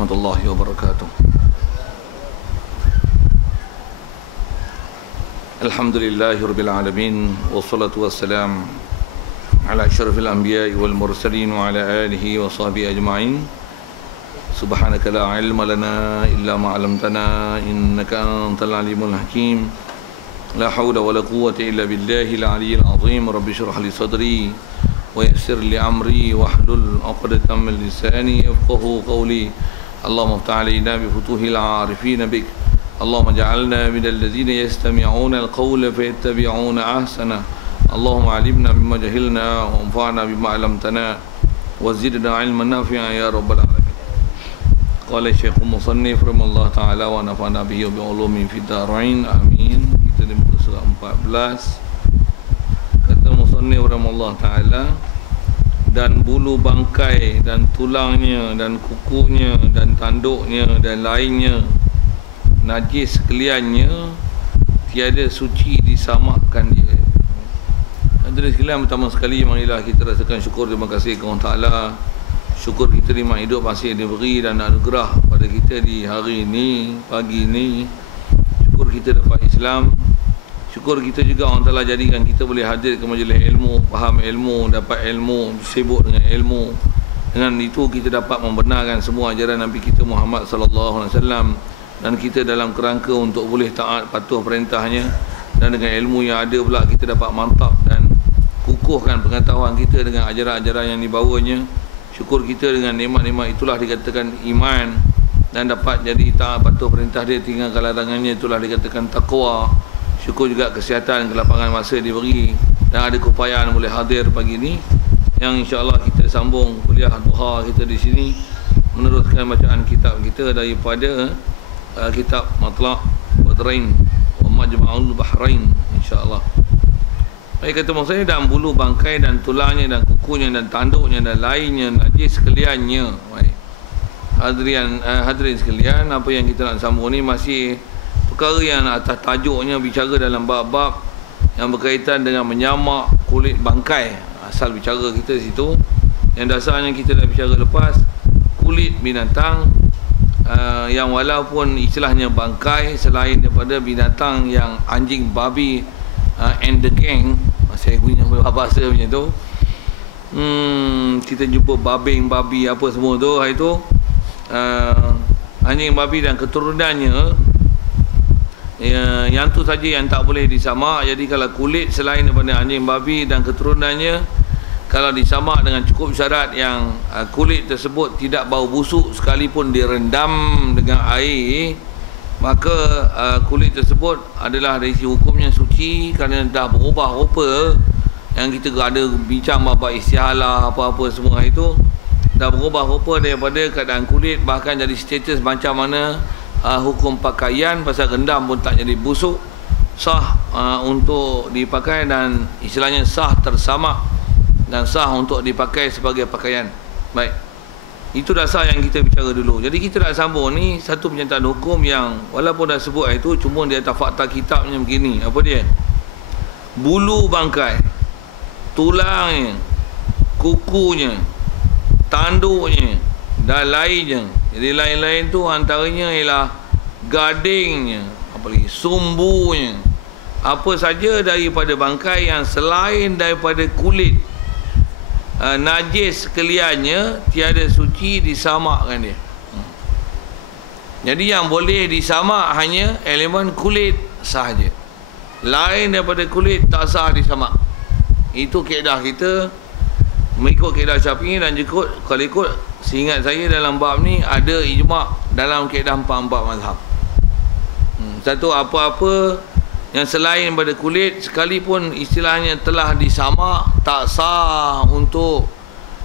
warahmatullahi wabarakatuh. Alhamdulillahirabbil alamin wassalatu wassalam ala asyrafil anbiya'i wal mursalin wa ala alihi wa sahbihi ajma'in. Subhanaka la ilma lana illa ma 'allamtana innaka antal alimul hakim. La haula wala quwwata illa billahil aliyyil azim. Rabbi shrah li sadri wa yassir li amri wahlul 'uqdatam min lisani yafqahu qawli. Allahumma iftah 'alaina bi futuhil 'arifin bik. Allahumma ja'alna minal ladzina yastami'una al-qawla fayattabi'una ahsana. Allahumma 'allimna mimma jahilna wa anfa'na bima 'allamtana wa zidna 'ilman nafi'an ya rabbal alamin. Qala Syekh Musannif rahimahullah ta'ala wa nafa'na bihi wa bi ulumin fid dharain. Amin. Kita di muka surah 14. Kata Musannif rahimahullah ta'ala, dan bulu bangkai dan tulangnya dan kukunya dan tanduknya dan lainnya najis sekaliannya, tiada suci disamakan dia. Hadirin sekalian, pertama sekali marilah kita rasakan syukur, terima kasih kepada Allah Ta'ala. Syukur kita nikmat hidup masih diberi dan anugerah pada kita di hari ini, pagi ini. Syukur kita dapat Islam. Syukur kita juga Allah Ta'ala jadikan kita boleh hadir ke majlis ilmu, faham ilmu, dapat ilmu, sibuk dengan ilmu. Dengan itu kita dapat membenarkan semua ajaran Nabi kita Muhammad sallallahu alaihi wasallam, dan kita dalam kerangka untuk boleh taat patuh perintahnya. Dan dengan ilmu yang ada pula kita dapat mantap dan kukuhkan pengetahuan kita dengan ajaran-ajaran yang dibawanya. Syukur kita dengan nikmat-nikmat itulah dikatakan iman, dan dapat jadi taat patuh perintah dia, tinggalkan larangannya, itulah dikatakan taqwa. Syukur juga kesihatan, kelapangan masa diberi, dan ada keupayaan boleh hadir pagi ini, yang insya-Allah kita sambung kuliah duha kita di sini, meneruskan bacaan kitab kita daripada kitab Matlaq Badrain wa Majma'ul Bahrain, insya-Allah. Baik, kata maksudnya, dan bulu bangkai dan tulangnya dan kukunya dan tanduknya dan lainnya najis sekaliannya. Baik, hadirin sekalian, apa yang kita nak sambung ni masih perkara yang atas tajuknya bicara dalam bab-bab yang berkaitan dengan menyamak kulit bangkai. Asal bicara kita situ, yang dasarnya kita dah bicara lepas, kulit binatang yang walaupun istilahnya bangkai, selain daripada binatang yang anjing, babi and the gang, saya guna bahasa macam tu, kita jumpa babing, babi, apa semua tu, hari tu anjing, babi dan keturunannya, yang tu saja yang tak boleh disamak. Jadi kalau kulit selain daripada anjing, babi dan keturunannya, kalau disamak dengan cukup syarat yang kulit tersebut tidak bau busuk sekalipun direndam dengan air, maka kulit tersebut adalah dari sisi hukumnya suci, kerana dah berubah rupa. Yang kita ada bincang bab istihalah apa-apa semua itu, dah berubah rupa daripada keadaan kulit, bahkan jadi status macam mana hukum pakaian, pasal rendam pun tak jadi busuk, sah untuk dipakai, dan istilahnya sah tersamak dan sah untuk dipakai sebagai pakaian. Baik, itu dasar yang kita bicara dulu. Jadi kita nak sambung ni satu pernyataan hukum yang walaupun dah sebut itu, cuma dia atas fakta kitabnya begini. Apa dia? Bulu bangkai, tulangnya, kukunya, tanduknya dan lainnya. Jadi lain-lain tu antaranya ialah gadingnya, apa lagi, sumbunya, apa saja daripada bangkai yang selain daripada kulit najis sekaliannya, tiada suci disamakkan dia. Jadi yang boleh disamak hanya elemen kulit sahaja, lain daripada kulit tak sah disamak. Itu kaedah kita mengikut kaedah Syafi'i, dan juga kalau ikut, seingat saya dalam bab ni ada ijma' dalam kaedah empat-empat mazhab. Satu, apa-apa yang selain daripada kulit sekalipun istilahnya telah disamak, tak sah untuk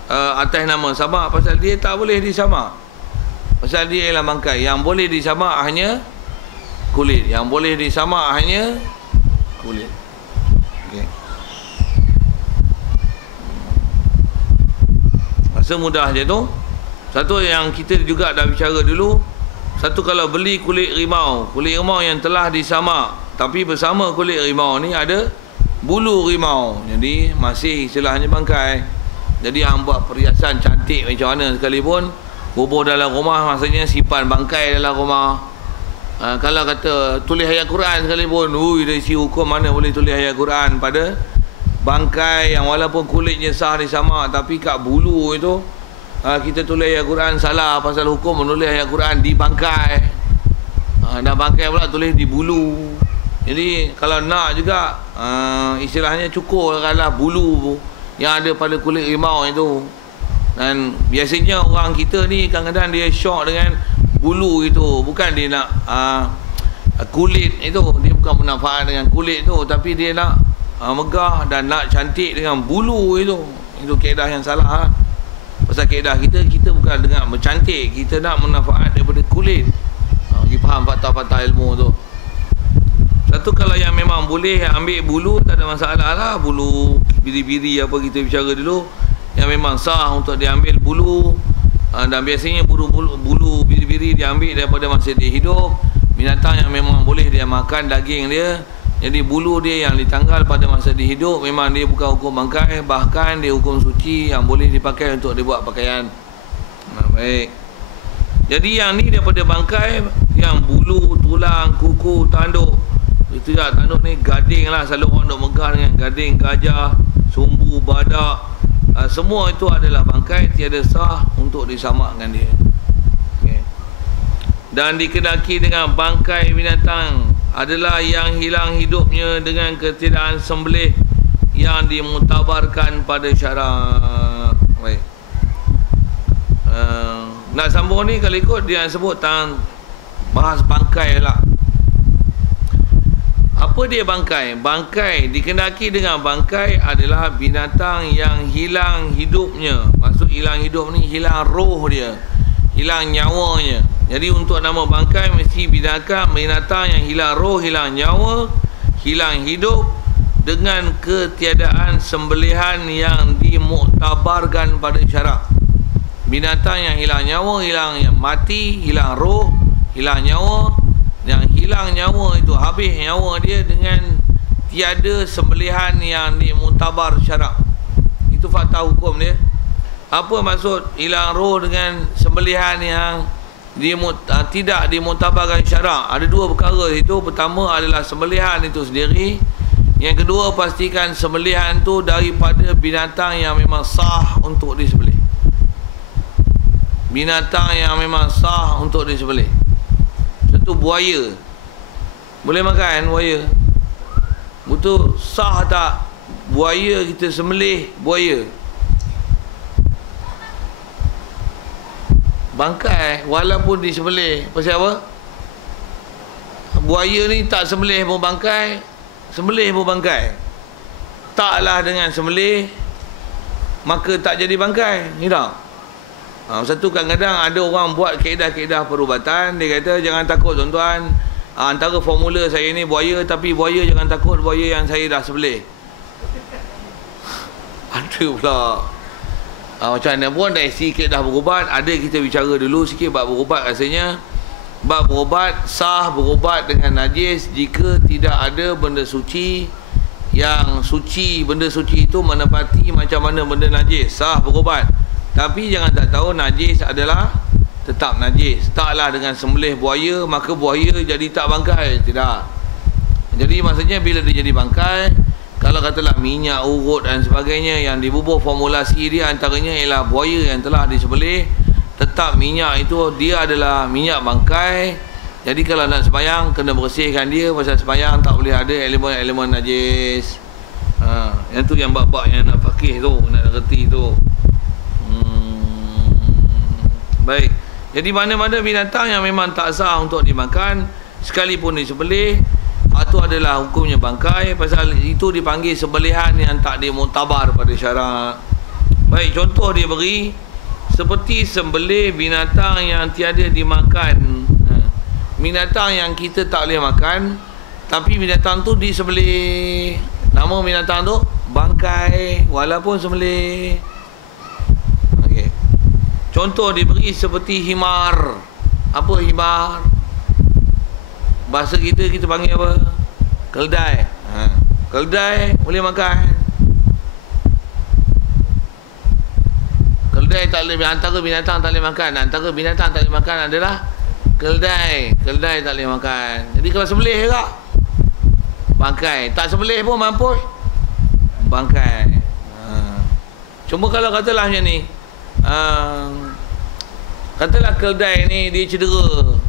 atas nama samak, pasal dia tak boleh disamak, pasal dia ialah bangkai. Yang boleh disamak hanya kulit, yang boleh disamak hanya kulit. Okay. Rasa mudah je tu. Satu yang kita juga dah bicara dulu, satu, kalau beli kulit rimau yang telah disamak, tapi bersama kulit rimau ni ada bulu rimau, jadi masih istilahnya bangkai. Jadi hang buat perhiasan cantik macam mana sekalipun, Kubur dalam rumah maksudnya simpan bangkai dalam rumah. Kalau kata tulis ayat Quran sekalipun, dari si hukum mana boleh tulis ayat Quran pada bangkai yang walaupun kulitnya sah disamak, tapi kat bulu itu kita tulis ayat Quran salah, pasal hukum menulis ayat Quran di bangkai. Dan bangkai pula tulis di bulu. Jadi kalau nak juga istilahnya cukur kalau bulu yang ada pada kulit rimau itu. Dan biasanya orang kita ni kadang-kadang dia syok dengan bulu itu, bukan dia nak kulit itu, dia bukan bermanfaat dengan kulit itu, tapi dia nak megah dan nak cantik dengan bulu itu. Itu kaedah yang salah. Pasal kaedah kita bukan dengan mencantik, kita nak manfaat daripada kulit. Bagi faham fakta-fakta ilmu tu. Satu, kalau yang memang boleh ambil bulu, tak ada masalah lah. Bulu biri-biri apa kita bicara dulu, yang memang sah untuk diambil bulu. Dan biasanya bulu biri-biri diambil daripada masa dia hidup. Binatang yang memang boleh dia makan daging dia, jadi bulu dia yang ditanggal pada masa dia hidup, memang dia bukan hukum bangkai, bahkan dia hukum suci yang boleh dipakai untuk dibuat pakaian. Baik. Jadi yang ni daripada bangkai, yang bulu, tulang, kuku, tanduk, itu lah, tanduk ni gading lah, selalu orang duk megah dengan gading gajah, sumbu badak, semua itu adalah bangkai, tiada sah untuk disamakkan dia. Okay. Dan dikedaki dengan bangkai binatang adalah yang hilang hidupnya dengan ketiadaan sembelih yang dimutabarkan pada syarak. Baik. Nak sambung ni kalau ikut dia sebut tentang bahas bangkai lah. Apa dia bangkai? Bangkai dikendaki dengan bangkai adalah binatang yang hilang hidupnya. Maksud hilang hidup ni hilang roh dia, hilang nyawanya. Jadi untuk nama bangkai mesti binatang yang hilang roh, hilang nyawa, hilang hidup dengan ketiadaan sembelihan yang dimuktabarkan pada syarak. Binatang yang hilang nyawa, hilang yang mati, hilang roh, hilang nyawa. Yang hilang nyawa itu, habis nyawa dia dengan tiada sembelihan yang dimuktabar syarak. Itu fakta hukum dia. Apa maksud hilang roh dengan sembelihan yang tidak dimuktabarkan syarak? Ada dua perkara itu. Pertama adalah sembelihan itu sendiri. Yang kedua, pastikan sembelihan itu daripada binatang yang memang sah untuk disembelih. Binatang yang memang sah untuk disembelih. Satu, buaya. Boleh makan buaya? Betul sah tak buaya kita sembelih buaya? Bangkai walaupun disembelih. Pasal apa? Buaya ni tak sembelih pun bangkai, sembelih pun bangkai. Taklah dengan sembelih maka tak jadi bangkai. Ni tak? Satu, kadang-kadang ada orang buat kaedah-kaedah perubatan. Dia kata jangan takut tuan-tuan, antara formula saya ni buaya, tapi buaya jangan takut buaya yang saya dah sembelih. Ada pula macam mana pun dari sikit dah berubat. Ada kita bicara dulu sikit bab berubat. Rasanya bab berubat, sah berubat dengan najis jika tidak ada benda suci yang suci. Benda suci itu menepati macam mana benda najis, sah berubat. Tapi jangan tak tahu najis adalah tetap najis. Taklah dengan sembelih buaya maka buaya jadi tak bangkai. Tidak. Jadi maksudnya bila dia jadi bangkai, kalau katalah minyak urut dan sebagainya yang dibubuh, formulasi dia antaranya ialah buaya yang telah disembelih, tetap minyak itu dia adalah minyak bangkai. Jadi kalau nak sembahyang kena bersihkan dia, pasal sembahyang tak boleh ada elemen-elemen najis. Yang tu yang bab-bab yang nak fakih tu, nak reti tu. Baik. Jadi mana-mana binatang yang memang tak sah untuk dimakan sekalipun disembelih, itu adalah hukumnya bangkai. Pasal itu dipanggil sembelihan yang tak dimuktabar pada syarak. Baik, contoh dia beri seperti sembelih binatang yang tiada dimakan. Binatang yang kita tak boleh makan, tapi binatang tu disembelih. Nama binatang tu bangkai walaupun sembelih. Okey. Contoh diberi seperti himar. Apa himar? Bahasa kita panggil apa? Keldai. Keldai boleh makan. Keldai keldai tak boleh, antara binatang tak boleh makan. Antara binatang tak boleh makan adalah keldai. Keldai tak boleh makan. Jadi kalau sembelih juga bangkai. Tak sembelih pun mampus bangkai. Cuma kalau katalah macam ni, katalah keldai ni dia cedera,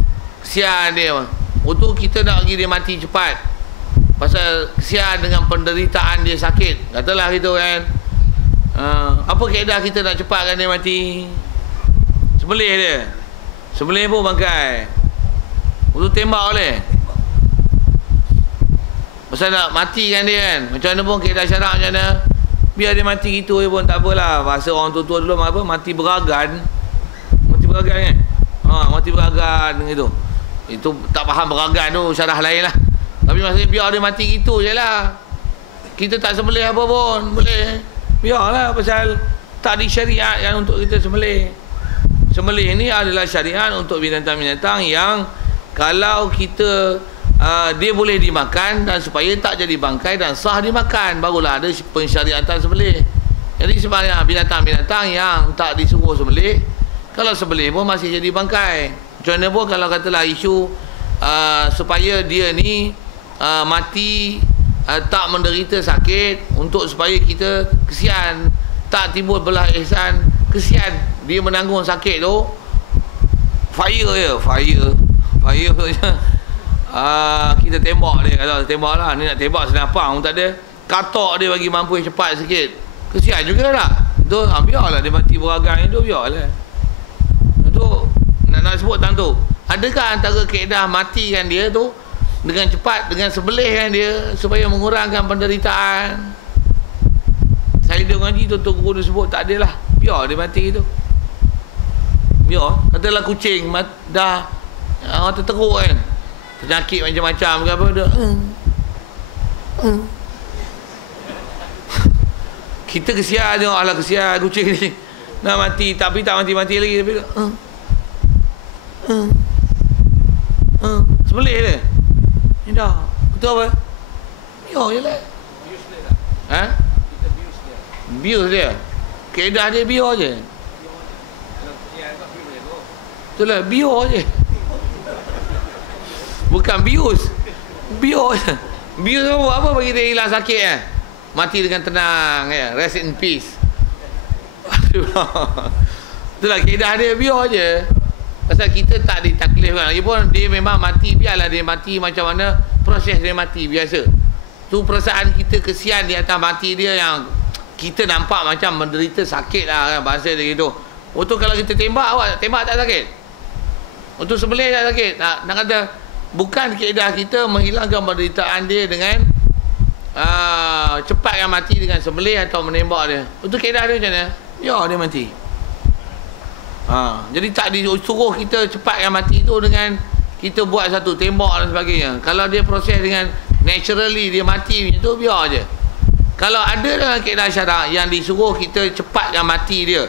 kesian dia. Untuk kita nak bagi dia mati cepat, pasal kesian dengan penderitaan dia sakit, katalah gitu kan. Apa kaedah kita nak cepatkan dia mati? Sembelih dia. Sembelih pun bangkai. Untuk tembak boleh. Pasal nak matikan dia kan. Macam mana pun kaedah syarak macam mana, biar dia mati gitu je pun tak apalah. Bahasa orang tua-tua dulu apa, mati beragan. Mati beragan kan? Mati beragan gitu. Itu tak faham beragan tu, syarah lain lah. Tapi maksudnya biar dia mati gitu je lah. Kita tak sembelih apa pun boleh. Biarlah, pasal tak disyariatkan untuk kita sembelih. Sembelih ni adalah syariat untuk binatang-binatang yang kalau kita dia boleh dimakan, dan supaya tak jadi bangkai dan sah dimakan, barulah ada pensyariatan sembelih. Jadi sebenarnya binatang-binatang yang tak disuruh sembelih, kalau sembelih pun masih jadi bangkai. Macam mana pun kalau katalah isu supaya dia ni mati, tak menderita sakit, untuk supaya kita kesian, tak timbul belah ihsan, kesian dia menanggung sakit tu, fire je, fire kita tembak dia. Kalau tembak lah, ni nak tembak senapang pun tak ada, katok dia bagi mampu cepat sikit, kesian juga tak tu. Biarlah dia mati beragang itu, biarlah tu. Nak sebut tentang tu, adakah antara kaedah matikan dia tu dengan cepat, dengan sembelihkan dia supaya mengurangkan penderitaan? Saya dia ngaji tu, guru dia sebut tak adalah, biar dia mati tu. Biar, katalah kucing dah terteruk kan, penyakit macam-macam ke apa, dia kita kesian tengok, alah kesian kucing ni nak mati, tapi tak mati-mati lagi, tapi sembelih dia ni dah, betul apa? Biar je lah. Bius dia, kaedah dia biar je. Itulah, biar je, bukan bius. Biar je. Bius apa bagi dia hilang sakit kan? Mati dengan tenang ya, rest in peace. Itulah kaedah dia, biar je. Pasal kita tak ditaklifkan. Lagipun dia memang mati, biarlah dia mati macam mana proses dia mati biasa. Tu perasaan kita kesian di atas mati dia, yang kita nampak macam menderita sakit lah kan, bahasa dia gitu. Untuk kalau kita tembak, awak tembak tak sakit? Untuk sembelih tak sakit? Nak kata bukan kaedah kita menghilangkan penderitaan dia dengan cepatkan mati dengan sembelih atau menembak dia. Untuk kaedah dia macam mana? Ya, dia mati. Jadi tak disuruh kita cepatkan mati tu dengan kita buat satu tembak dan sebagainya. Kalau dia proses dengan naturally dia mati macam tu, biar je. Kalau ada dalam kaedah syarak yang disuruh kita cepatkan mati dia,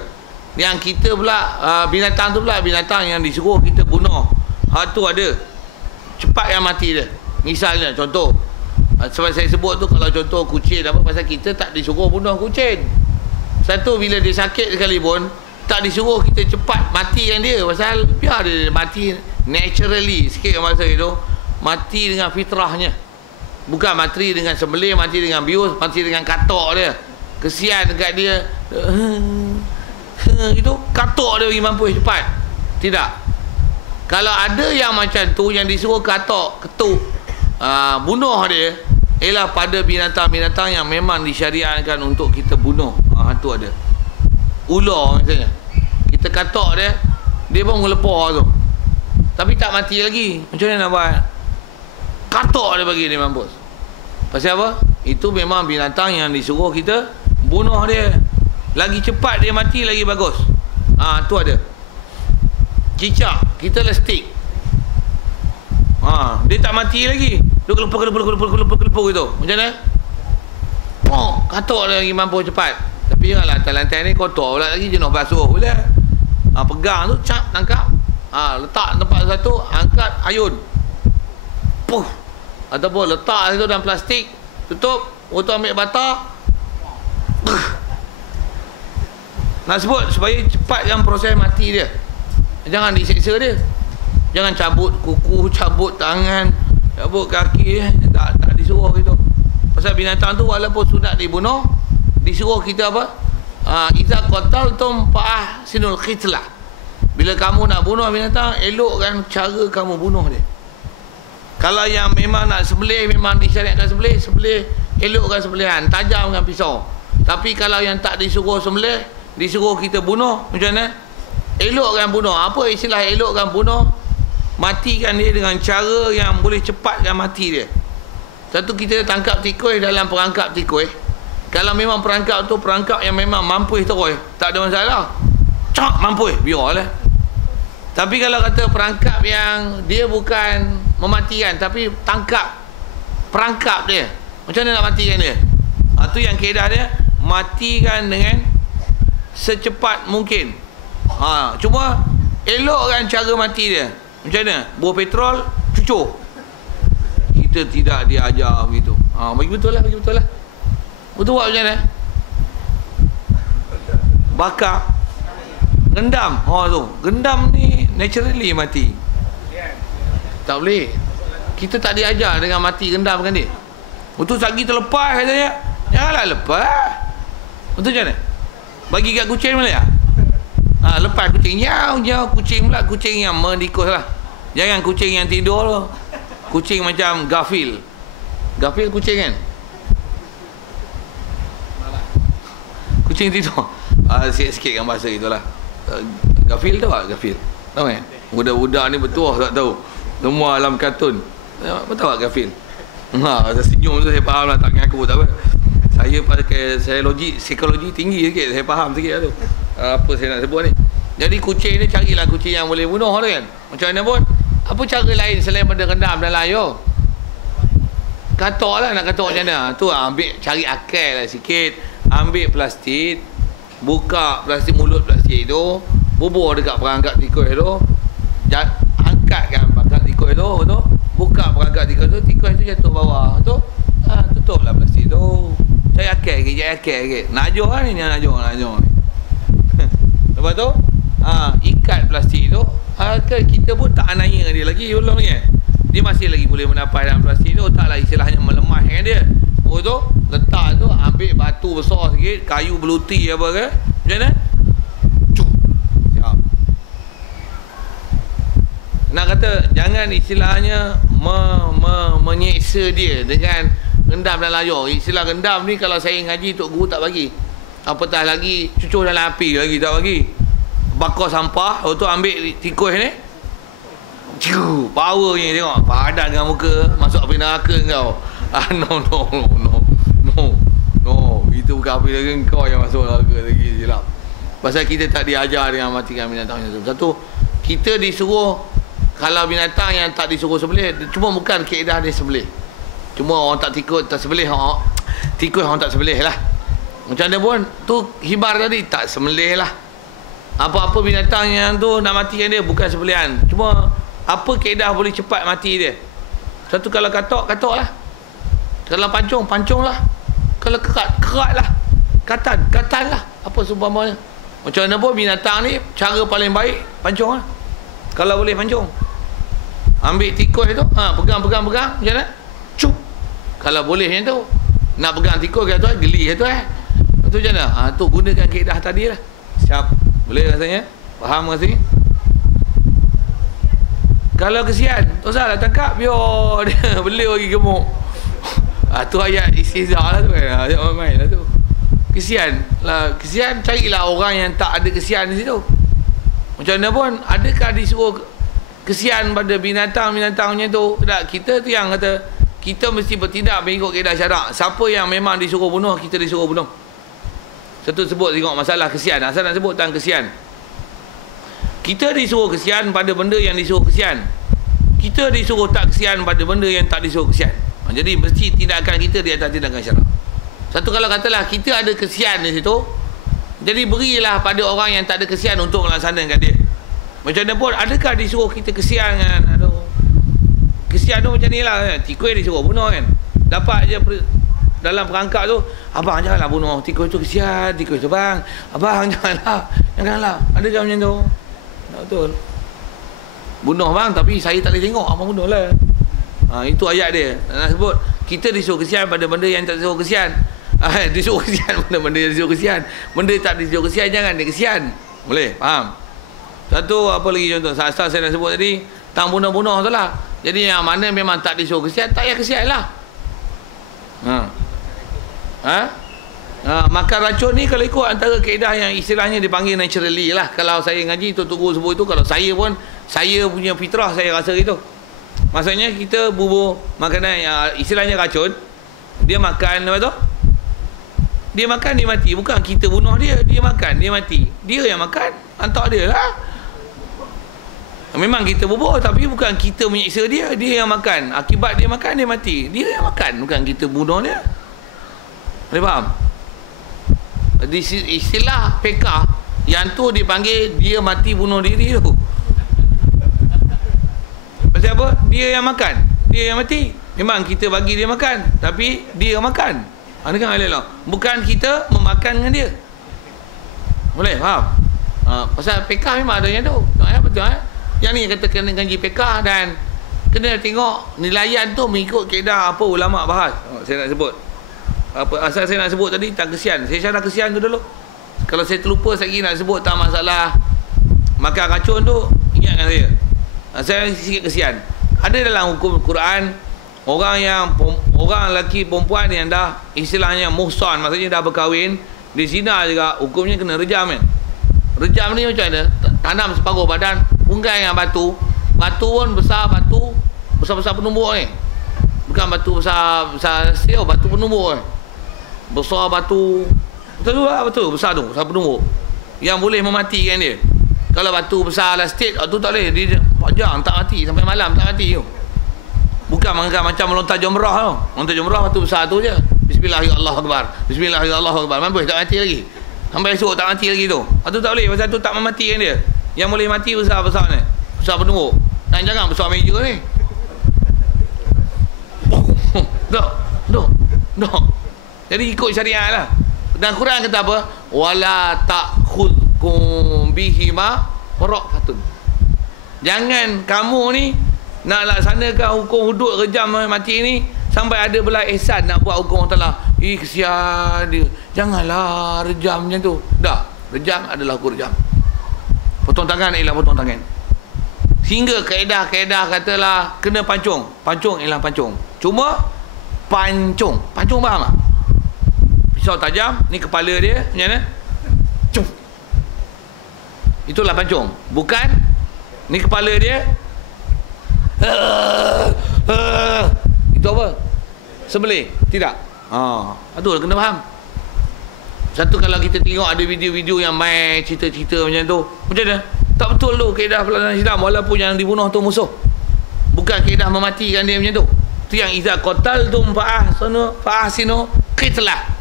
yang kita pula binatang tu pula binatang yang disuruh kita bunuh, tu ada cepatkan mati dia. Misalnya contoh, sebab saya sebut tu, kalau contoh kucing apa, pasal kita tak disuruh bunuh kucing. Satu, bila dia sakit sekalipun tak disuruh kita cepat matikan dia, pasal biar dia mati naturally sikit masa itu, mati dengan fitrahnya, bukan mati dengan sembelih, mati dengan bius, mati dengan katok dia, kesian dekat dia itu, katok dia bagi mampu cepat. Tidak. Kalau ada yang macam tu, yang disuruh katok, ketuk, bunuh dia, ialah pada binatang-binatang yang memang disyariatkan untuk kita bunuh. Tu ada ular misalnya, kita katok dia, dia pun melepah tu, tapi tak mati lagi. Macam mana nak buat? Katok dia bagi dia mampus. Pasal apa? Itu memang binatang yang disuruh kita bunuh dia. Lagi cepat dia mati lagi bagus. Tu ada cicak, kita lah stick, dia tak mati lagi, dia kelepuk gitu. Macam mana? Katok dia lagi mampu cepat. Tapi janganlah atas lantai ni kotor pula lagi, jenuh basuh pula. Pegang tu, cap, tangkap, letak tempat satu, angkat, ayun, puh. Ataupun letak situ dalam plastik, tutup, untuk ambil bata, Nak sebut supaya cepatkan proses mati dia. Jangan diseksa dia. Jangan cabut kuku, cabut tangan, cabut kaki. Tak disuruh gitu. Pasal binatang tu walaupun sunat dibunuh, disuruh kita apa? Iza qataltum fa'ahsinul qitlah. Bila kamu nak bunuh binatang, elokkan cara kamu bunuh dia. Kalau yang memang nak sembelih, memang disyariatkan sembelih, elokkan sembelihan, tajam dengan pisau. Tapi kalau yang tak disuruh sembelih, disuruh kita bunuh, macam mana? Elokkan bunuh. Apa istilah elokkan bunuh? Matikan dia dengan cara yang boleh cepatkan mati dia. Satu, kita tangkap tikus dalam perangkap tikus. Kalau memang perangkap tu perangkap yang memang mampu terus, tak ada masalah. Cak, mampu, biarlah. Tapi kalau kata perangkap yang dia bukan mematikan, tapi tangkap perangkap dia, macam mana nak matikan dia? Itu yang kaedah dia, matikan dengan secepat mungkin. Cuma elokkan cara mati dia. Macam mana? Buah petrol, cucuk. Kita tidak diajar begitu. Bagi betul lah. Betul buat macam mana? Bakar, rendam. Tu rendam ni naturally mati. Tak boleh. Kita tak diajar dengan mati rendamkan dia. Betul lagi terlepas katanya. Janganlah lepas. Betul macam mana? Bagi kat kucing boleh tak? Lepas kucing jauh kucing pula, kucing yang mendikus lah. Jangan kucing yang tidur tu. Kucing macam Garfield. Garfield kucing kan? Kucing tidur. Sikit-sikit kan bahasa itulah. Garfield tahu tak? Garfield tahu kan? Budak-budak ni betul tak tahu. Semua alam kartun. Betul tak Garfield? Saya senyum tu saya faham lah, tak mengaku tak apa. Saya psikologi tinggi sikit, saya faham sikit lah tu. Apa saya nak sebut ni. Jadi kucing ni carilah kucing yang boleh bunuh tu kan. Macam mana pun, apa cara lain selain pada rendam dalam air? Katok lah, nak katok macam mana. Tu ambil, cari akal lah sikit. Ambil plastik, buka plastik, mulut plastik tu, bubur dekat perangkap tikus tu, angkatkan perangkap tikus tu, buka perangkap tikus tu jatuh bawah tu, tutuplah plastik tu. Cari akal sikit, nak ajar lah ni, nak ajar ni. Lepas tu ikat plastik tu, kita pun tak anaya dia lagi ulung ni. Dia masih lagi boleh menapis dalam plastik tu, taklah istilahnya melemahkan dia. Oh tu letak tu, ambil batu besar sikit, kayu beluti apa ke, macam mana? Cuk. Siap. Nak kata jangan istilahnya menyeksa dia dengan rendam dalam air. Istilah rendam ni kalau saya ngaji tok guru tak bagi. Apatah lagi cucur dalam api lagi tak bagi. Bakar sampah, lepas tu ambil tikus ni, powernya tengok, padan dengan muka, masuk api neraka kau. No, itu bukan api neraka, kau yang masuk neraka lagi, silap. Pasal kita tak diajar dengan matikan binatang itu. Satu, kita disuruh, kalau binatang yang tak disuruh sembelih, cuma bukan kaedah dia sembelih. Cuma orang tak sembelih, tikus orang tak sembelih lah. Macam mana pun, tu hibar tadi, tak sembelih lah. Apa-apa binatang yang tu nak matikan dia bukan sembelihan. Cuma apa kaedah boleh cepat mati dia. Satu, kalau katok lah. Kalau pancung lah. Kalau kerat lah. Katan lah. Apa seumpamanya. Macam mana pun binatang ni, cara paling baik pancung lah. Kalau boleh pancung. Ambil tikus tu, pegang macam mana? Cup. Kalau boleh macam tu. Nak pegang tikus kat tu, geli kat tu Itu macam mana? Tu gunakan kaedah tadi lah. Siap. Boleh rasanya? Faham rasanya? Kalau kesian, tak usah lah tangkap, biar dia beliau lagi gemuk. Tu ayat istihzah lah tu kan. Ayat main lah tu. Kesian lah, carilah orang yang tak ada kesian di situ. Macam mana pun, adakah disuruh kesian pada binatang-binatangnya tu? Tak, kita tu yang kata, kita mesti bertindak mengikut kaedah syarak. Siapa yang memang disuruh bunuh, kita disuruh bunuh. Satu sebut tengok masalah kesian. Asal nak sebut tentang kesian. Kita disuruh kesian pada benda yang disuruh kesian. Kita disuruh tak kesian pada benda yang tak disuruh kesian. Jadi mesti tindakan kita di atas tindakan syarak. Satu, kalau katalah kita ada kesian di situ, jadi berilah pada orang yang tak ada kesian untuk melaksanakan dia. Macam mana pun, adakah disuruh kita kesian kan? Kesian tu macam ni lah kan? Tikus disuruh bunuh kan? Dapat dalam perangkap tu, abang janganlah bunuh tikus tu, kesian tikus tu bang. Abang janganlah. Ada je macam tu. Betul. Bunuh bang, tapi saya tak boleh tengok, abang bunuh lah. Itu ayat dia. Nak sebut kita disuruh kesian pada benda yang tak disuruh kesian. Disuruh kesian benda yang disuruh kesian. Benda tak disuruh kesian jangan dia kesian. Boleh? Faham? Satu apa lagi contoh? Asal saya nak sebut tadi, tang bunuh-bunuh tu lah. Jadi yang mana memang tak disuruh kesian, tak payah kesian lah. Makan racun ni kalau ikut antara kaedah yang istilahnya dipanggil naturally lah. Kalau saya ngaji Tok Guru sebut itu, kalau saya pun, saya punya fitrah saya rasa gitu. Maksudnya kita bubur makanan yang istilahnya racun, dia makan apa tu? Dia makan, dia mati. Bukan kita bunuh dia, dia makan, dia mati. Dia yang makan, hantar dia lah. Memang kita bubur, tapi bukan kita menyiksa dia, dia yang makan. Akibat dia makan, dia mati. Dia yang makan, bukan kita bunuh dia. Boleh faham? Di istilah fiqh yang tu dipanggil dia mati bunuh diri tu. Pasal apa? Dia yang makan, dia yang mati. Memang kita bagi dia makan, tapi dia yang makan. Ini kan halal. Bukan kita memakan dengan dia. Boleh faham? Pasal fiqh memang ada yang tu. Betul Yang ni kata kena ngaji fiqh dan kena tengok nilaian tu mengikut kaedah apa ulama bahas. Saya nak sebut. Apa asal saya nak sebut tadi tak kesian. Saya syarah kesian tu dulu. Kalau saya terlupa lagi nak sebut tak masalah makan racun tu, ingatkan saya. Saya sikit kesian. Ada dalam hukum Quran orang lelaki perempuan yang dah istilahnya muhsan, maksudnya dah berkahwin, di zina juga hukumnya kena rejam kan. Rejam ni macam mana? Tanam separuh badan, unggai dengan batu pun besar-besar penumbuk ni. Bukan batu besar siau, batu penumbuk ni. Besar batu. Betul lah, betul. Besar tu, besar penumbuk. Yang boleh mematikan dia. Kalau batu besar lastik, tu tak boleh. Dia panjang, tak mati. Sampai malam tak mati tu. Bukan macam melontar jumrah tu. Melontar jumrah batu besar tu je. Bismillahirrahmanirrahim. Bismillahirrahmanirrahim. Mampu tak mati lagi. Sampai esok tak mati lagi tu. Tu tak boleh. Pasal tu tak mematikan dia. Yang boleh mati besar-besar ni. Besar penumbuk. Dan jangan besar meja ni. Dok. Jadi ikut syariat lah. Dan Quran kata apa? Wala ta'khudkum bihima ra'fatun. Jangan kamu ni nak laksanakan hukum hudud rejam mati ni sampai ada belah ihsan nak buat hukum Allah Ta'ala. Kesian dia. Janganlah rejam macam tu. Dah, rejam adalah hukum rejam. Potong tangan ialah potong tangan. Hingga kaedah-kaedah katalah kena pancung. Pancung ialah pancung. Cuma pancung faham tak? Pisau tajam, ni kepala dia macam mana? Cung. Itulah pancung. Bukan ni kepala dia. Itu apa? Sembelih. Tidak. Itu kena faham. Satu kalau kita tengok ada video-video yang main cerita-cerita macam tu, macam mana? Tak betul tu kaedah pelaksanaan Islam, walaupun yang dibunuh tu musuh. Bukan kaedah mematikan dia macam tu. Tu yang iza qataltum fa'ahsinu qitlah.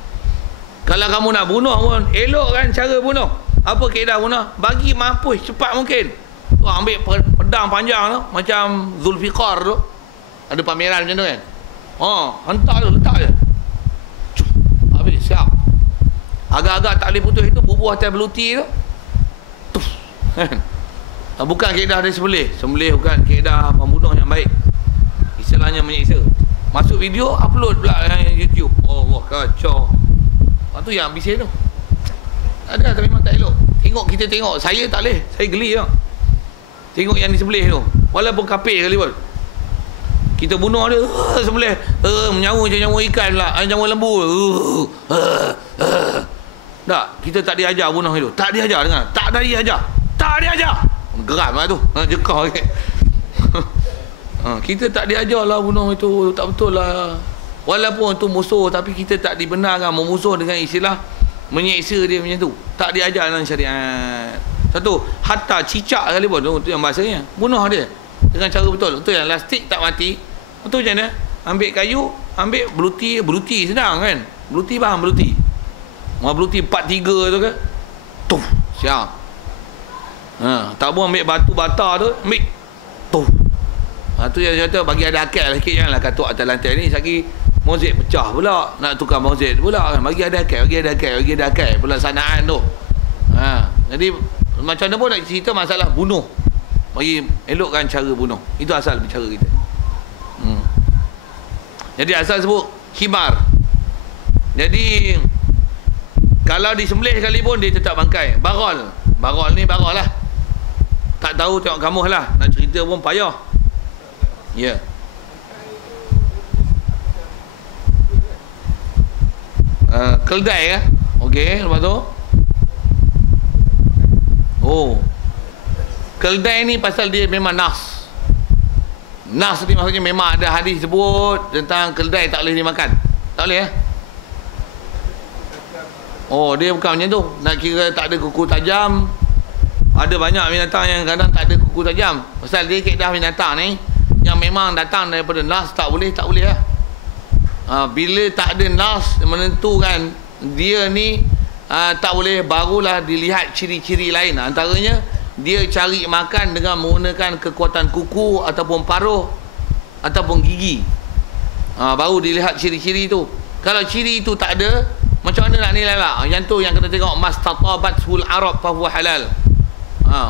Kalau kamu nak bunuh pun elokkan cara bunuh. Apa kaedah bunuh? Bagi mampus cepat mungkin. Ambil pedang panjang tu macam Zulfiqar tu. Ada pameran macam tu kan. Hantar tu, letak je. Habis siap. Agak-agak tak boleh putus itu, bubuh atas beluti tu. Bukan kaedah dia sembelih. Sembelih bukan kaedah pembunuh yang baik. Istilahnya menyiksa. Masuk video, upload pula YouTube. Allah kacau. Tu yang bising tu. Ada tapi memang tak elok. Kita tengok. Saya tak boleh. Saya geli tau. Tengok yang disembelih tu. Walaupun kapir kali pun. Kita bunuh dia, sembelih. Menyawa macam nyawa ikan pula. Nyawa lembu. Tak, kita tak diajar bunuh itu. Tak diajar dengar. Tak diajar. Geram lah tu. Jekah. Kita tak diajar lah bunuh itu. Tak betul lah. Walaupun itu musuh, tapi kita tak dibenarkan memusuh dengan istilah menyiksa dia macam tu. Tak diajar dalam syariat. Satu, hatta cicak kali pun tu yang bahasanya. Bunuh dia dengan cara betul. Betul yang lastik tak mati. Betul macam mana? Ambil kayu, ambil beluti senang kan? Beluti faham beluti? Beluti 4-3 tu ke? Tuh, siap. Tak pun ambil batu bata tu, ambil tuh. Tu yang kata bagi ada akal sikit, janganlah katuk atas lantai ni. Lagi Mozek pecah pula, nak tukar mozek pula, bagi ada akal pula sanaan tu. Jadi macam mana pun nak cerita masalah bunuh, bagi elokkan cara bunuh. Itu asal bicara kita. Jadi asal sebut himar. Jadi kalau disembelih sekalipun dia tetap bangkai. Barol ni barol lah. Tak tahu tengok kamu lah, nak cerita pun payah. Ya. Keldai ke? Okey, lepas tu keldai ni pasal dia memang nas. Nas ni maksudnya memang ada hadis sebut tentang keldai tak boleh dimakan. Tak boleh dia bukan macam tu. Nak kira tak ada kuku tajam. Ada banyak binatang yang kadang tak ada kuku tajam. Pasal dia kaedah binatang ni yang memang datang daripada nas, tak boleh lah. Bila tak ada nas menentukan dia ni tak boleh, barulah dilihat ciri-ciri lain. Antaranya dia cari makan dengan menggunakan kekuatan kuku ataupun paruh ataupun gigi. Baru dilihat ciri-ciri tu. Kalau ciri itu tak ada, macam mana nak nilai lah? Yang tu yang kena tengok mastatabatul arab fahuwa halal.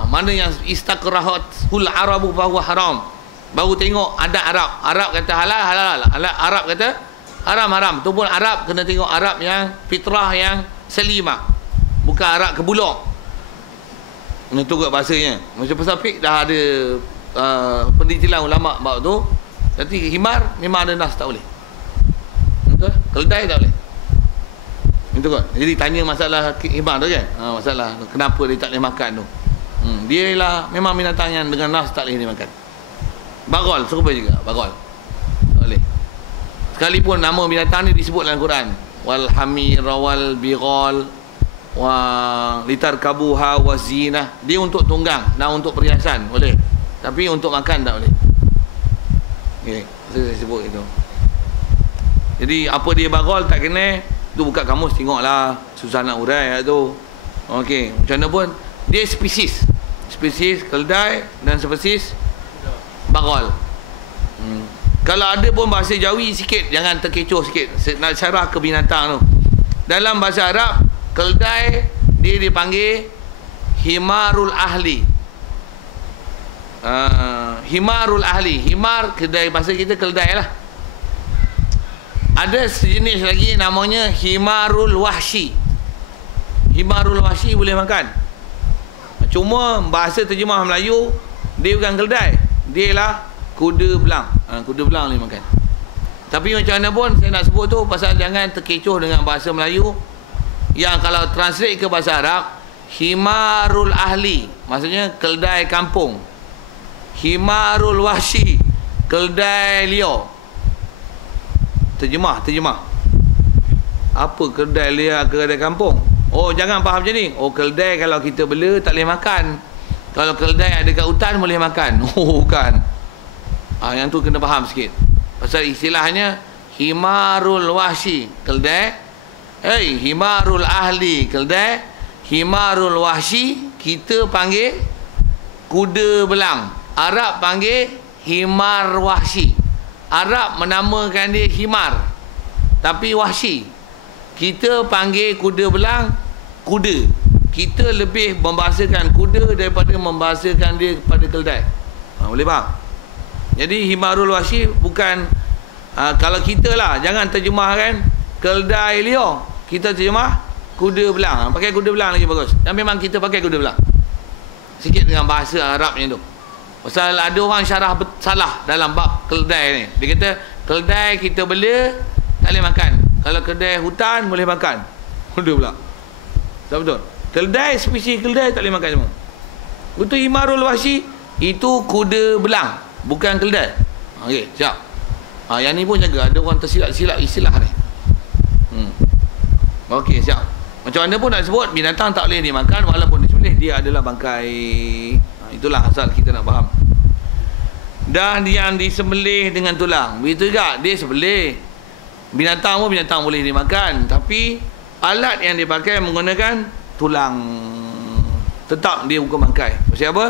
Mana yang istakrahatul arabu fahuwa haram. Baru tengok ada Arab kata halal, Arab kata haram. Tu pun Arab kena tengok Arab yang fitrah, yang selimah, bukan Arab kebulok. Itu kot bahasanya. Macam pasal fiqh dah ada penelitian ulama' bab tu. Jadi himar memang ada nas tak boleh. Betul? Keldai tak boleh. Itu kot. Jadi tanya masalah himar tu kan? Masalah kenapa dia tak boleh makan tu. Dia lah memang binatang yang dengan nas tak boleh dimakan. Barol serupa juga, barol. Tak boleh. Sekalipun nama binatang ni disebut dalam Quran. Wal hamir wal bighal wa litarkabuha wa zinah. Dia untuk tunggang dan untuk perhiasan boleh. Tapi untuk makan tak boleh. Okey, saya sebut itu. Jadi apa dia barol tak kena, tu buka kamus tengoklah, susah nak urai tu. Okey, macam mana pun dia spesies keldai dan spesies barol. Kalau ada pun bahasa Jawi sikit, jangan terkecoh sikit, nak syarah ke binatang tu. Dalam bahasa Arab, keldai dia dipanggil himarul ahli. Himarul ahli. Himar kedai bahasa kita keldai lah. Ada sejenis lagi namanya himarul wahshi. Himarul wahshi boleh makan. Cuma bahasa terjemah Melayu dia bukan keldai, dia lah kuda belang. Kuda belang boleh makan. Tapi macam mana pun saya nak sebut tu pasal jangan terkecoh dengan bahasa Melayu yang kalau translate ke bahasa Arab himarul ahli maksudnya keldai kampung. Himarul wahshi keldai liar. Terjemah apa keldai liar, keldai kampung? Jangan faham macam ni. Keldai kalau kita bela tak boleh makan. Kalau keldai ada kat hutan boleh makan. Bukan. Yang tu kena faham sikit. Pasal istilahnya himarul wahshi keldai. Himarul ahli keldai. Himarul wahshi kita panggil kuda belang. Arab panggil himar wahshi. Arab menamakan dia himar, tapi wahshi. Kita panggil kuda belang kuda. Kita lebih membahasakan kuda daripada membahasakan dia kepada keldai. Boleh faham? Jadi himarul wahshi bukan kalau kita lah, jangan terjemahkan keldai liar, kita terjemah kuda belang. Pakai kuda belang lagi bagus. Dan memang kita pakai kuda belang sikit dengan bahasa Arabnya tu. Pasal ada orang syarah salah dalam bab keldai ni. Dia kata keldai kita bela tak boleh makan, kalau keldai hutan boleh makan. Kuda pula. Tak betul. Keldai, spesies keldai tak boleh makan semua. Betul. Himarul wahshi itu kuda belang, bukan keldai. Okey, siap. Yang ni pun jaga, ada orang tersilap-silap istilah ni. Okey, siap. Macam mana pun nak sebut binatang tak boleh dimakan walaupun disembelih, dia adalah bangkai. Itulah asal kita nak faham. Dan yang disembelih dengan tulang, begitu juga dia sembelih. Binatang pun binatang boleh dimakan, tapi alat yang dipakai menggunakan tulang, tetap dia bukan bangkai. Pasal apa?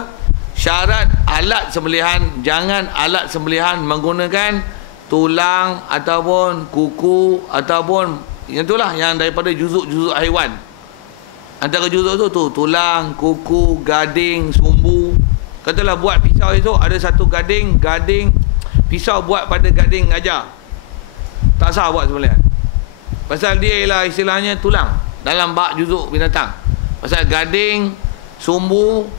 Syarat alat sembelihan, jangan alat sembelihan menggunakan tulang ataupun kuku ataupun yang itulah yang daripada juzuk-juzuk haiwan. Antara juzuk tu tulang, kuku, gading, sumbu. Katalah buat pisau itu ada satu gading pisau buat pada gading aja. Tak sah buat sebenarnya. Pasal dia ialah istilahnya tulang dalam bab juzuk binatang. Pasal gading, sumbu,